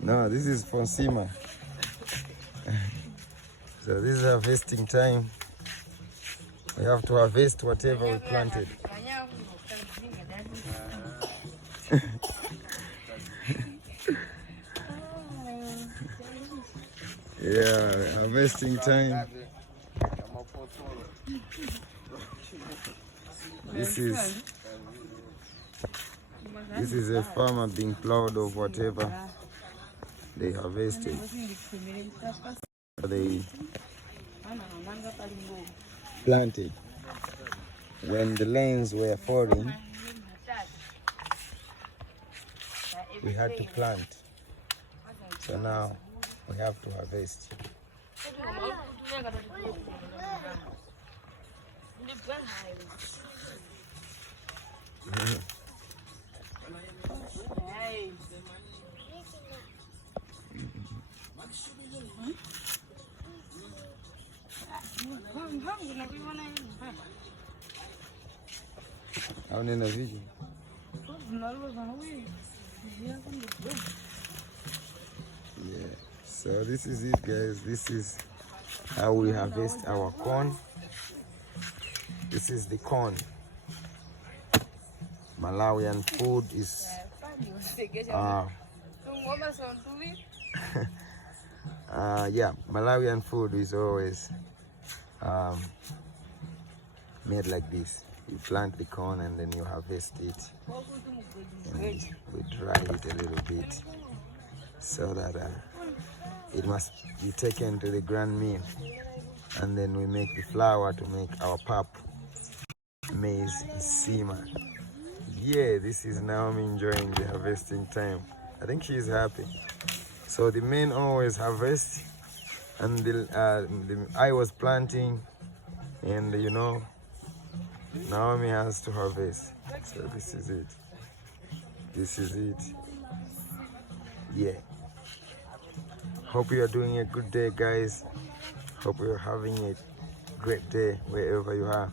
No, this is for Sima. So this is harvesting time. We have to harvest whatever we planted. Yeah, harvesting time. This is a farmer being proud of whatever they harvested. They planted. When the lanes were falling, we had to plant. So now we have to harvest. How many video? Yeah, so this is it, guys. This is how we harvest our corn. This is the corn. Malawian food is yeah, Malawian food is always made like this. You plant the corn and then you harvest it, and we dry it a little bit so that it must be taken to the grand mill, and then we make the flour to make our pap, maize, Sima. Yeah, this is Naomi enjoying the harvesting time. I think she's happy. So the men always harvest, and I was planting, and you know, Naomi has to harvest. So this is it. This is it. Yeah. Hope you are doing a good day, guys. Hope you're having a great day wherever you are.